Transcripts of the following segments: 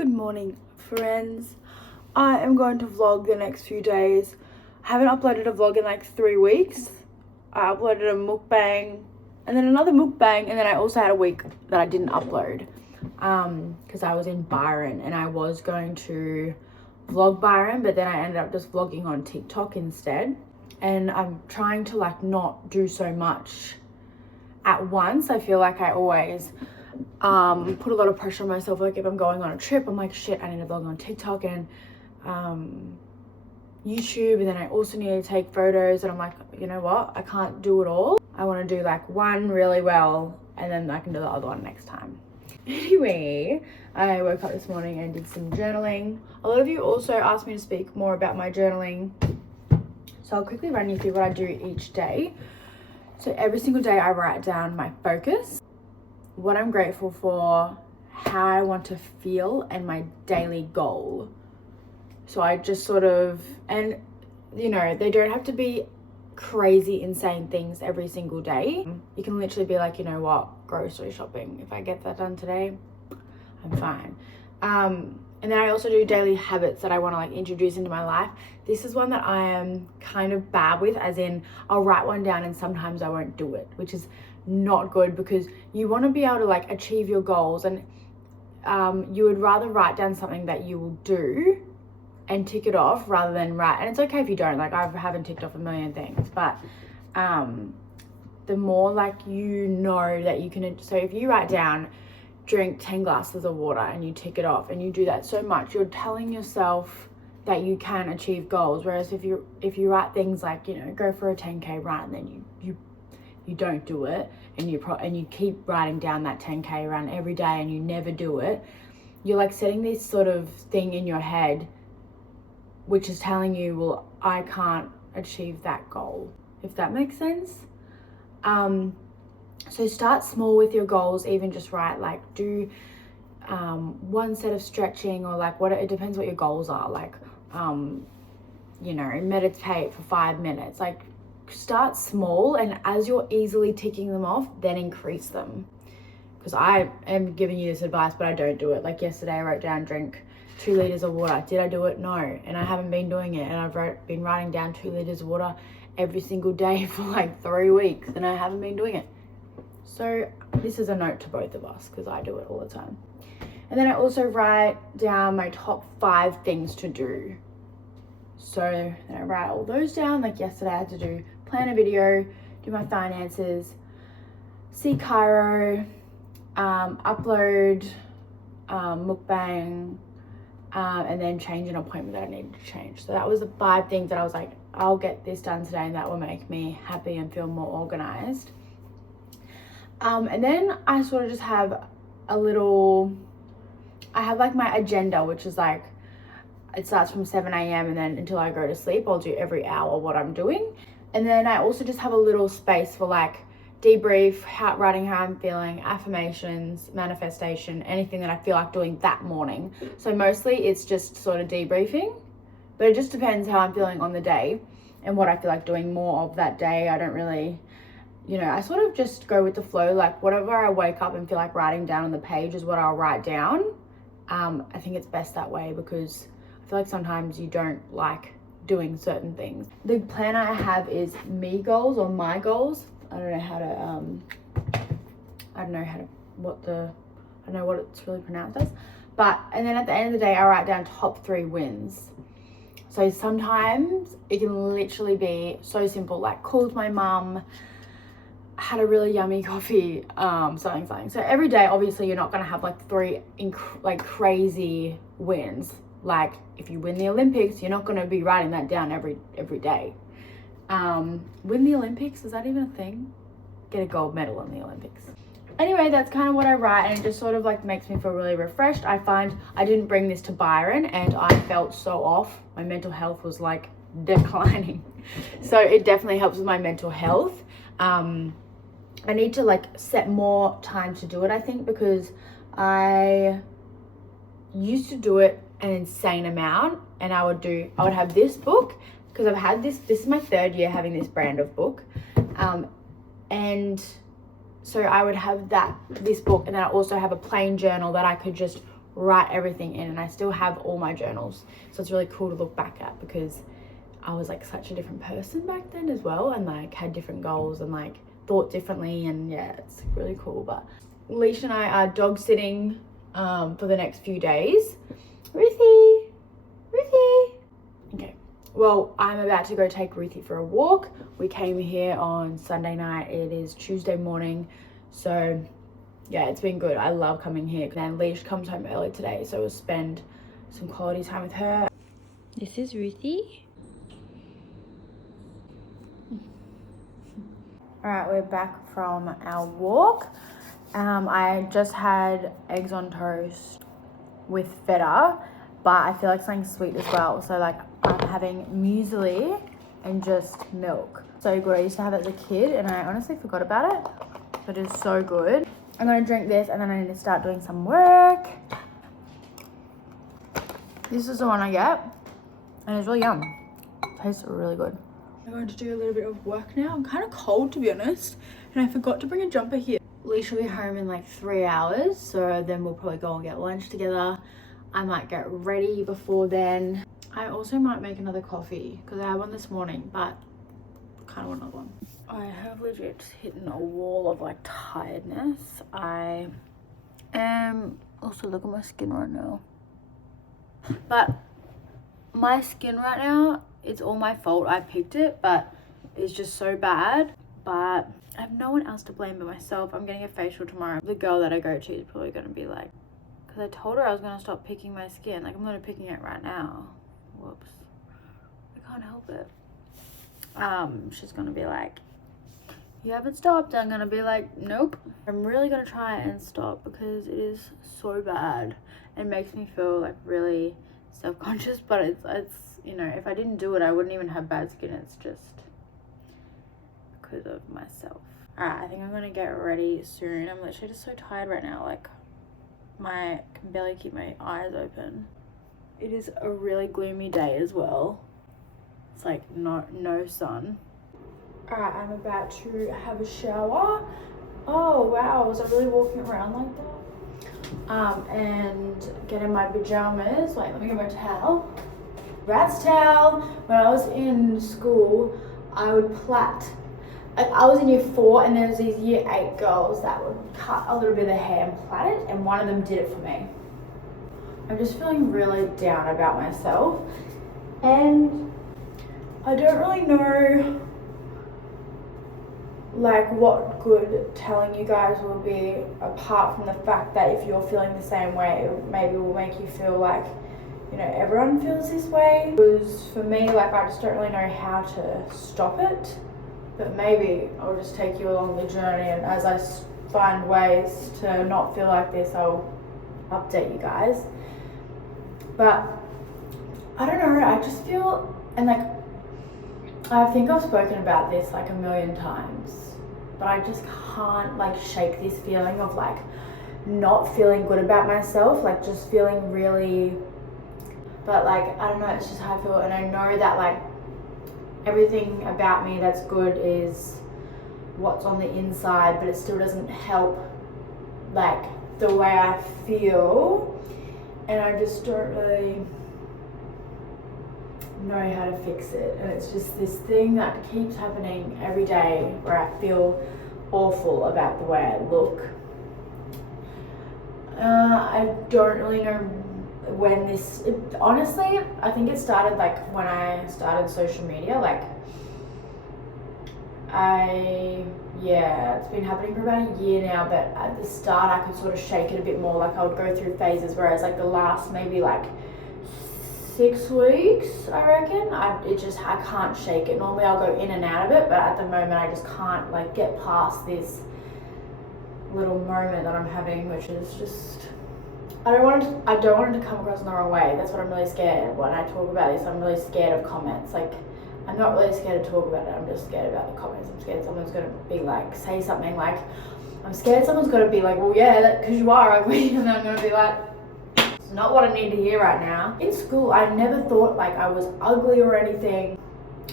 Good morning, friends. I am going to vlog the next few days. I haven't uploaded a vlog in like 3 weeks. I uploaded a mukbang and then another mukbang, and then I also had a week that I didn't upload because I was in Byron and I was going to vlog Byron, but then I ended up just vlogging on TikTok instead. And I'm trying to like not do so much at once. I feel like I always put a lot of pressure on myself. Like if I'm going on a trip, I'm like, shit, I need to vlog on TikTok and YouTube, and then I also need to take photos, and I'm like, you know what, I can't do it all. I want to do like one really well and then I can do the other one next time. Anyway, I woke up this morning and did some journaling. A lot of you also asked me to speak more about my journaling, so I'll quickly run you through what I do each day. So every single day I write down my focus, what I'm grateful for, how I want to feel, and my daily goal. So I just sort of, and you know, they don't have to be crazy insane things every single day. You can literally be like, you know what, grocery shopping, if I get that done today, I'm fine. And then I also do daily habits that I want to like introduce into my life. This is one that I am kind of bad with, as in I'll write one down and sometimes I won't do it, which is not good, because you want to be able to like achieve your goals, and you would rather write down something that you will do and tick it off rather than write. And it's okay if you don't, like I haven't ticked off a million things, but the more like you know that you can, so if you write down drink 10 glasses of water and you tick it off and you do that so much, you're telling yourself that you can achieve goals. Whereas if you write things like, you know, go for a 10k run, and then you don't do it, and you keep writing down that 10k run every day and you never do it, you're like setting this sort of thing in your head which is telling you, well, I can't achieve that goal, if that makes sense. So start small with your goals. Even just write like do one set of stretching, or like it depends what your goals are, like you know, meditate for 5 minutes. Like start small, and as you're easily ticking them off, then increase them. Because I am giving you this advice, but I don't do it. Like yesterday I wrote down drink 2 liters of water. Did I do it? No. And I haven't been doing it, and I've been writing down 2 liters of water every single day for like 3 weeks, and I haven't been doing it. So this is a note to both of us, because I do it all the time. And then I also write down my top 5 things to do. So then I write all those down. Like yesterday I had to plan a video, do my finances, see Cairo, upload mukbang, and then change an appointment that I needed to change. So that was the 5 things that I was like, I'll get this done today, and that will make me happy and feel more organized. And then I sort of just have I have like my agenda, which is like, it starts from 7 a.m. and then until I go to sleep, I'll do every hour what I'm doing. And then I also just have a little space for like debrief, writing how I'm feeling, affirmations, manifestation, anything that I feel like doing that morning. So mostly it's just sort of debriefing, but it just depends how I'm feeling on the day and what I feel like doing more of that day. I don't really, you know, I sort of just go with the flow. Like whatever I wake up and feel like writing down on the page is what I'll write down. I think it's best that way, because I feel like sometimes you don't like doing certain things. The plan I have is me goals, or my goals. I don't know what it's really pronounced as. But, and then at the end of the day, I write down top 3 wins. So sometimes it can literally be so simple, like called my mum, had a really yummy coffee, something. So every day, obviously, you're not going to have like 3 crazy wins. Like if you win the Olympics, you're not going to be writing that down every day. Win the Olympics, is that even a thing? Get a gold medal in the Olympics. Anyway, that's kind of what I write, and it just sort of like makes me feel really refreshed. I find I didn't bring this to Byron and I felt so off. My mental health was like declining. So it definitely helps with my mental health. I need to like set more time to do it, I think, because I used to do it an insane amount, and I would have this book, because I've had this is my 3rd year having this brand of book, and so I would have this book, and then I also have a plain journal that I could just write everything in, and I still have all my journals. So it's really cool to look back at, because I was like such a different person back then as well, and like had different goals and like thought differently, and yeah, it's really cool. But Leisha and I are dog sitting for the next few days. Ruthie. Okay, well, I'm about to go take Ruthie for a walk. We came here on Sunday night. It is Tuesday morning, so yeah, it's been good. I love coming here. And Leash comes home early today, so we'll spend some quality time with her. This is Ruthie. All right, we're back from our walk. I just had eggs on toast with feta, but I feel like something sweet as well. So like I'm having muesli and just milk. So good. I used to have it as a kid and I honestly forgot about it. But it is so good. I'm gonna drink this and then I need to start doing some work. This is the one I get and it's really yum. Tastes really good. I'm going to do a little bit of work now. I'm kind of cold, to be honest, and I forgot to bring a jumper here. Leisha will be home in like 3 hours, so then we'll probably go and get lunch together. I might get ready before then. I also might make another coffee because I had one this morning, but I kind of want another one. I have legit hit a wall of like tiredness. I am also, look at my skin right now. But my skin right now, it's all my fault. I picked it, but it's just so bad. But I have no one else to blame but myself. I'm getting a facial tomorrow. The girl that I go to is probably going to be like, because I told her I was going to stop picking my skin. Like, I'm not picking it right now. Whoops. I can't help it. She's going to be like, you haven't stopped. I'm going to be like, nope. I'm really going to try and stop because it is so bad. It makes me feel like really self-conscious, but it's you know, if I didn't do it, I wouldn't even have bad skin. It's just because of myself. Alright, I think I'm gonna get ready soon. I'm literally just so tired right now. Like, I can barely keep my eyes open. It is a really gloomy day as well. It's like no sun. Alright, I'm about to have a shower. Oh wow, was I really walking around like that? And get in my pajamas. Wait, let me get my towel. Rat's towel. When I was in school, I would plait. I was in year 4 and there's these year 8 girls that would cut a little bit of their hair and plait it, and one of them did it for me. I'm just feeling really down about myself and I don't really know like what good telling you guys will be, apart from the fact that if you're feeling the same way, maybe will make you feel like, you know, everyone feels this way. Because for me, like, I just don't really know how to stop it, but maybe I'll just take you along the journey, and as I find ways to not feel like this, I'll update you guys. But I don't know, I just feel, and like, I think I've spoken about this like a million times, but I just can't like shake this feeling of like not feeling good about myself, like just feeling really, but like, I don't know, it's just how I feel. And I know that like everything about me that's good is what's on the inside, but it still doesn't help like the way I feel, and I just don't really know how to fix it. And it's just this thing that keeps happening every day where I feel awful about the way I look. I don't really know when this, honestly, I think it started like when I started social media. Like, it's been happening for about a year now, but at the start I could sort of shake it a bit more. Like, I would go through phases, whereas like the last maybe like 6 weeks, I reckon, I can't shake it. Normally I'll go in and out of it, but at the moment I just can't like get past this little moment that I'm having, which is just, I don't want it to come across in the wrong way. That's what I'm really scared of. When I talk about this, I'm really scared of comments. Like, I'm not really scared to talk about it, I'm just scared about the comments. I'm scared someone's gonna be like, say something like, I'm scared someone's gonna be like, well yeah, because you are ugly, and then I'm gonna be like, not what I need to hear right now. In school, I never thought like I was ugly or anything.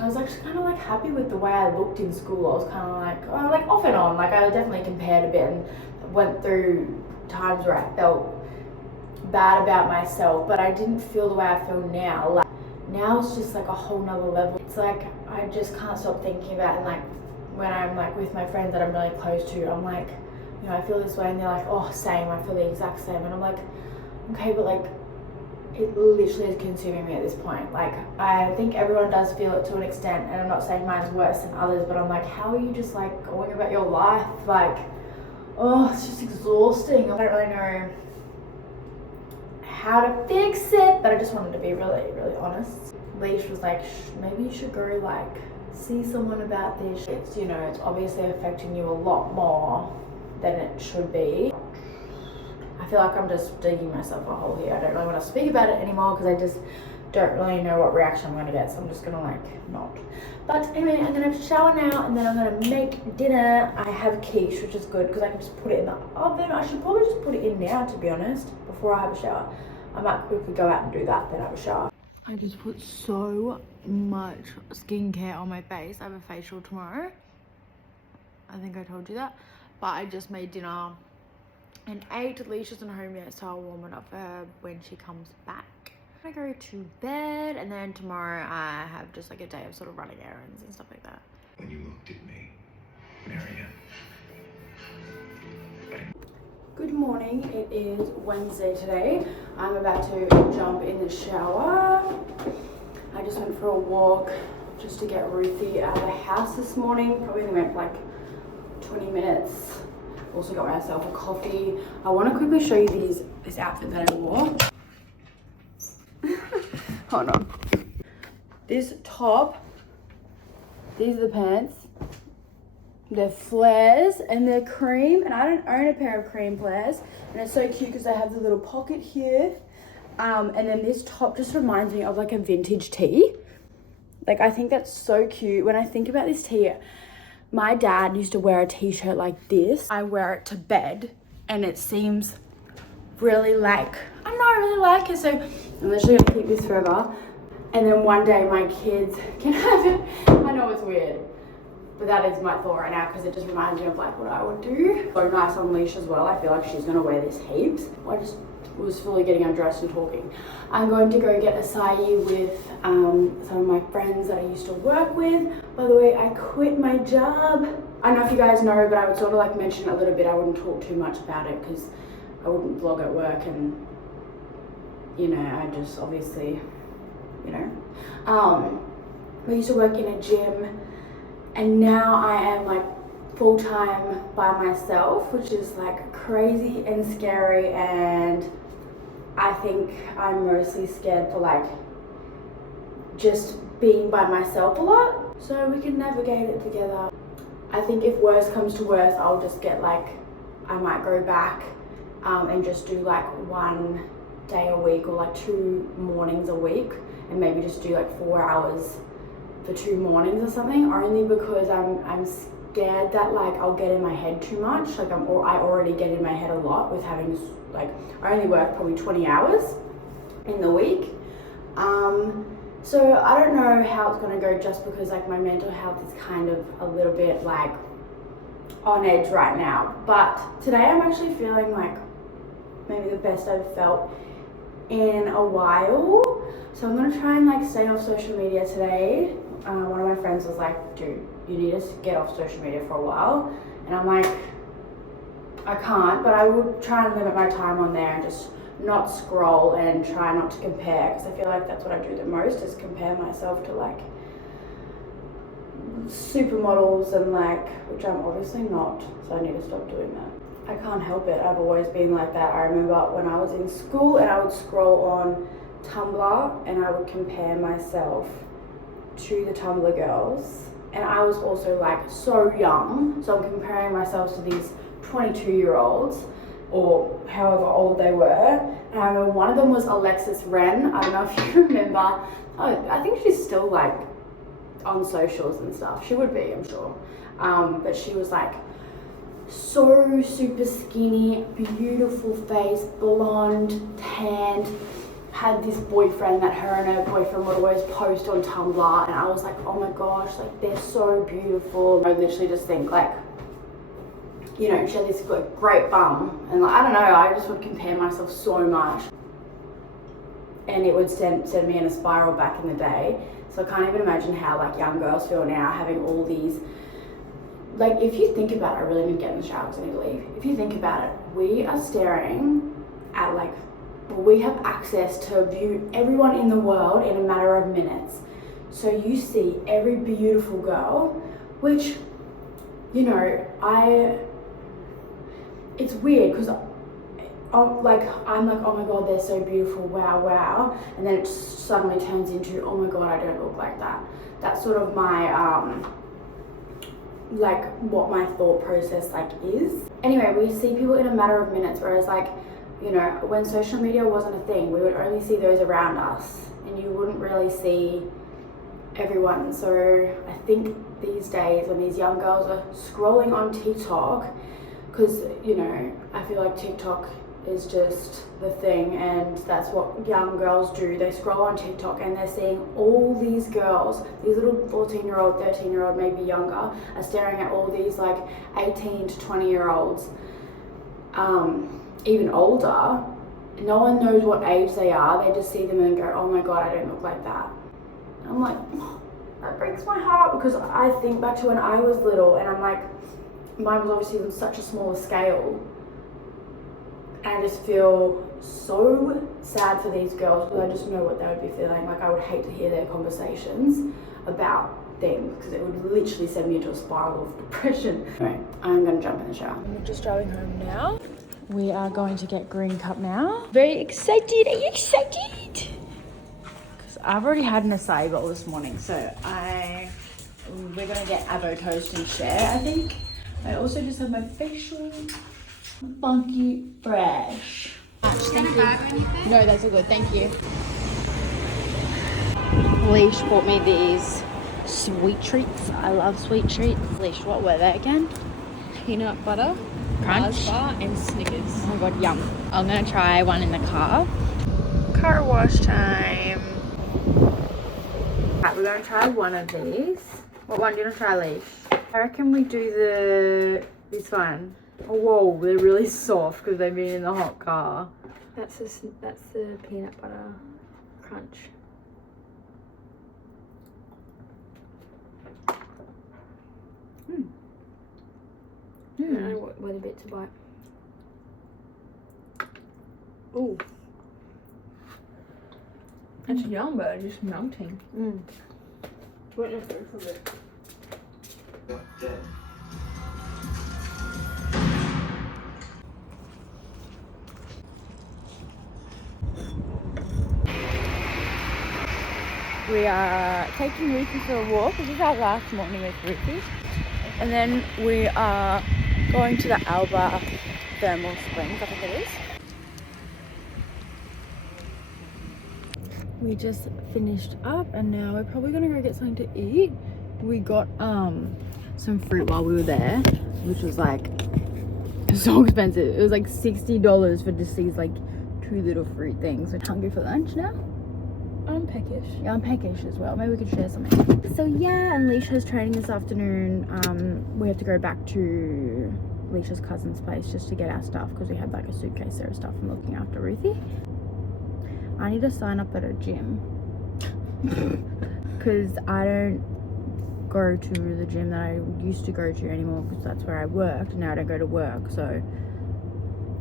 I was actually kind of like happy with the way I looked in school. I was kind of like, oh, like off and on. Like, I definitely compared a bit and went through times where I felt bad about myself, but I didn't feel the way I feel now. Like now it's just like a whole nother level. It's like I just can't stop thinking about it. And like when I'm like with my friends that I'm really close to, I'm like, you know, I feel this way, and they're like, oh, same, I feel the exact same. And I'm like, okay, but like it literally is consuming me at this point. Like I think everyone does feel it to an extent, and I'm not saying mine's worse than others, but I'm like, how are you just like going about your life? Like, oh, it's just exhausting. I don't really know how to fix it, but I just wanted to be really, really honest. Leash was like, maybe you should go like see someone about this. It's, you know, it's obviously affecting you a lot more than it should be. I feel like I'm just digging myself a hole here. I don't really want to speak about it anymore because I just don't really know what reaction I'm going to get, so I'm just going to like not. But anyway, I'm going to shower now, and then I'm going to make dinner. I have quiche, which is good because I can just put it in the oven. I should probably just put it in now, to be honest, before I have a shower. I might quickly go out and do that, then have a shower. I just put so much skincare on my face. I have a facial tomorrow. I think I told you that. But I just made dinner and ate. Leash isn't home yet, so I'll warm it up for her when she comes back. I go to bed, and then tomorrow I have just like a day of sort of running errands and stuff like that. When you looked at me, Marianne. Good morning, it is Wednesday today. I'm about to jump in the shower. I just went for a walk just to get Ruthie out of the house this morning. Probably only went for like 20 minutes. Also got myself a coffee. I want to quickly show you this outfit that I wore. Hold on. This top, these are the pants. They're flares and they're cream, and I don't own a pair of cream flares, and it's so cute because they have the little pocket here. And then this top just reminds me of like a vintage tee. Like I think that's so cute. When I think about this tee, my dad used to wear a t-shirt like this. I wear it to bed and it seems really like, I don't know, I really like it. So I'm literally gonna keep this forever. And then one day my kids can have it. I know it's weird, but that is my thought right now because it just reminds me of like what I would do. So nice on Leash as well. I feel like she's gonna wear this heaps. I just was fully getting undressed and talking. I'm going to go get acai with some of my friends that I used to work with. By the way, I quit my job. I don't know if you guys know, but I would sort of like mention a little bit. I wouldn't talk too much about it because I wouldn't vlog at work, and you know, I just obviously, you know. I used to work in a gym, and now I am like full-time by myself, which is like crazy and scary, and I think I'm mostly scared for like just being by myself a lot, so we can navigate it together. I think if worse comes to worse, I'll just get like, I might go back and just do like 1 day a week or like 2 mornings a week, and maybe just do like 4 hours for 2 mornings or something, only because I'm scared that like I'll get in my head too much. Like I already get in my head a lot with having like, I only work probably 20 hours in the week. So I don't know how it's gonna go, just because like my mental health is kind of a little bit like on edge right now. But today I'm actually feeling like maybe the best I've felt in a while. So I'm gonna try and like stay off social media today. One of my friends was like, dude, you need to get off social media for a while. And I'm like, I can't, but I will try and limit my time on there and just not scroll and try not to compare, because I feel like that's what I do the most, is compare myself to like supermodels and like, which I'm obviously not, so I need to stop doing that. I can't help it. I've always been like that. I remember when I was in school and I would scroll on Tumblr and I would compare myself to the Tumblr girls, and I was also like so young, so I'm comparing myself to these 22-year-olds or however old they were. And I remember one of them was Alexis Ren. I don't know if you remember. Oh, I think she's still like on socials and stuff. She would be, I'm sure. But she was like so super skinny, beautiful face, blonde, tanned, had this boyfriend that her and her boyfriend would always post on Tumblr, and I was like, oh my gosh, like they're so beautiful. I literally just think like, you know, she had this like great bum, and like, I don't know, I just would compare myself so much. and it would send me in a spiral back in the day. So I can't even imagine how like young girls feel now having all these, like if you think about it, I really need to get in the shower because I need to leave. If you think about it, we are staring at like, we have access to view everyone in the world in a matter of minutes. So you see every beautiful girl, which, you know, it's weird because I'm like, oh my God, they're so beautiful, wow. And then it suddenly turns into, oh my God, I don't look like that. That's sort of my, like what my thought process like is. Anyway, we see people in a matter of minutes, whereas like, you know, when social media wasn't a thing, we would only see those around us and you wouldn't really see everyone. So I think these days when these young girls are scrolling on TikTok, because, you know, I feel like TikTok is just the thing, and that's what young girls do. They scroll on TikTok and they're seeing all these girls, these little 14-year-old, 13-year-old, maybe younger, are staring at all these like 18 to 20-year-olds, even older. No one knows what age they are. They just see them and go, oh my God, I don't look like that. I'm like, oh, that breaks my heart, because I think back to when I was little and I'm like, mine was obviously on such a smaller scale. And I just feel so sad for these girls, because I just know what they would be feeling. Like I would hate to hear their conversations about things, because it would literally send me into a spiral of depression. Anyway, I'm gonna jump in the shower. We're just driving home now. We are going to get Green Cup now. Very excited, are you excited? Because I've already had an acai bowl this morning, so we're gonna get avo toast and share, I think. I also just have my facial funky fresh. Thank you. No, that's all good. Thank you. Leash bought me these sweet treats. I love sweet treats. Leash, what were they again? Peanut butter, Crunch. Mars bar, and Snickers. Oh my God, yum. I'm gonna try one in the car. Car wash time. Right, we're gonna try one of these. What one do you want to try, Leash? I reckon we do this one. Oh, whoa, they're really soft because they've been in the hot car. That's the peanut butter crunch. I don't know whether bit to bite. Ooh. It's yum, but it's just melting. Wait a second for a bit. We are taking Ruthie for a walk. This is our last morning with Ruthie. And then we are going to the Alba Thermal Springs, I think it is. We just finished up and now we're probably gonna go get something to eat. We got some fruit while we were there, which was like so expensive. It was like $60 for just these like 2 little fruit things. We're hungry for lunch now. I'm peckish. Yeah, I'm peckish as well. Maybe we could share something. So yeah, and Leisha's training this afternoon. We have to go back to Leisha's cousin's place just to get our stuff because we had like a suitcase there of stuff from looking after Ruthie. I need to sign up at a gym because I don't go to the gym that I used to go to anymore because that's where I worked. Now I don't go to work, so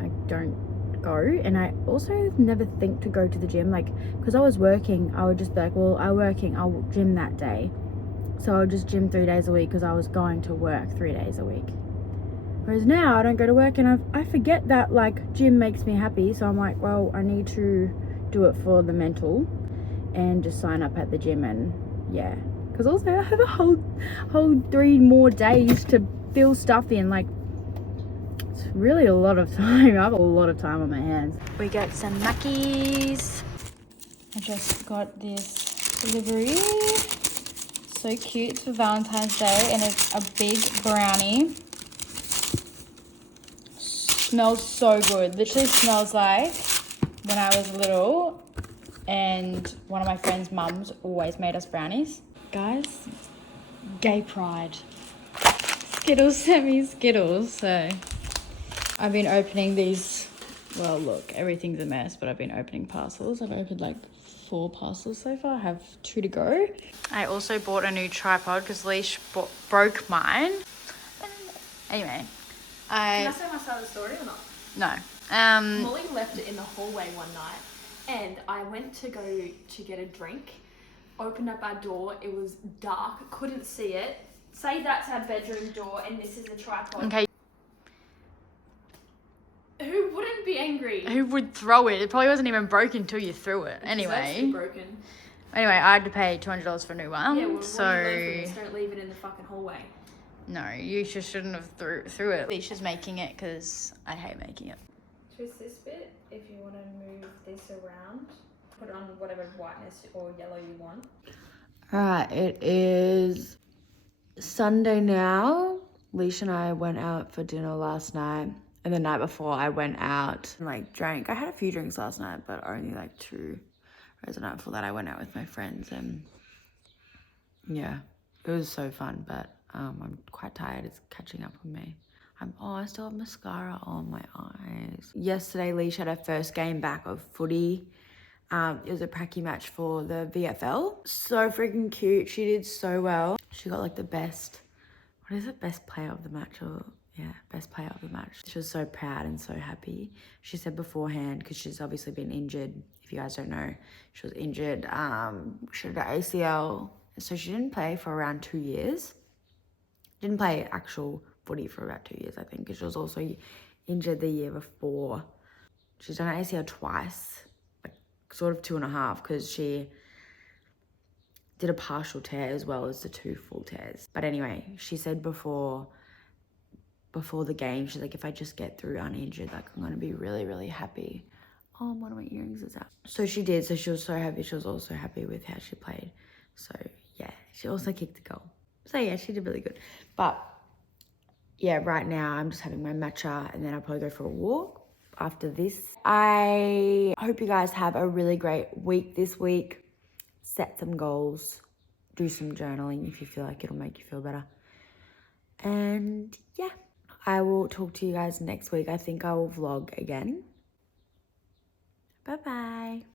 I don't go. And I also never think to go to the gym, like because I was working, I would just be like, well, I'll gym that day, so I'll just gym 3 days a week because I was going to work 3 days a week. Whereas now I don't go to work and I forget that like gym makes me happy, so I'm like, well, I need to do it for the mental and just sign up at the gym. And yeah, because also I have a whole 3 more days to fill stuff in. Like it's really a lot of time. I have a lot of time on my hands. We got some Mackies. I just got this delivery. So cute. It's for Valentine's Day and it's a big brownie. Smells so good. Literally smells like when I was little and one of my friend's mums always made us brownies. Guys, gay pride. Skittles sent me Skittles, so I've been opening these Well, look, everything's a mess, but I've been opening parcels. I've opened like 4 parcels so far. I have 2 to go. I also bought a new tripod because Leash broke mine. Anyway, Can I say my side of the story or not? No. Molly left it in the hallway one night, and I went to go to get a drink. Opened up our door. It was dark. Couldn't see it. Say that's our bedroom door, and this is the tripod. Okay. Who wouldn't be angry? Who would throw it? It probably wasn't even broken until you threw it. Anyway. Broken. Anyway, I had to pay $200 for a new one. Yeah, well, so don't leave it in the fucking hallway. no, you just shouldn't have threw it. Alicia's making it because I hate making it. Twist this bit if you want to move this around. Put it on whatever whiteness or yellow you want. Alright, it is Sunday now. Leash and I went out for dinner last night. And the night before I went out and like drank. I had a few drinks last night, but only like 2. Whereas the night before that I went out with my friends and yeah, it was so fun, but I'm quite tired. It's catching up on me. I still have mascara on my eyes. Yesterday, Leash had her first game back of footy. It was a pracky match for the VFL. So freaking cute. She did so well. She got like the best, what is it? Best player of the match or yeah, best player of the match. She was so proud and so happy. She said beforehand, because she's obviously been injured. If you guys don't know, she was injured. She had an ACL. So she didn't play for around 2 years. Didn't play actual footy for about 2 years, I think, because she was also injured the year before. She's done an ACL twice, like sort of 2.5, because she did a partial tear as well as the 2 full tears. But anyway, she said before the game, she's like, if I just get through uninjured, like I'm gonna be really, really happy. Oh, one of my earrings is out. So she did, so she was so happy. She was also happy with how she played. So yeah, she also kicked a goal. So yeah, she did really good. But yeah, right now I'm just having my matcha and then I'll probably go for a walk after this. I hope you guys have a really great week this week. Set some goals, do some journaling if you feel like it'll make you feel better. And yeah, I will talk to you guys next week. I think I will vlog again. Bye-bye.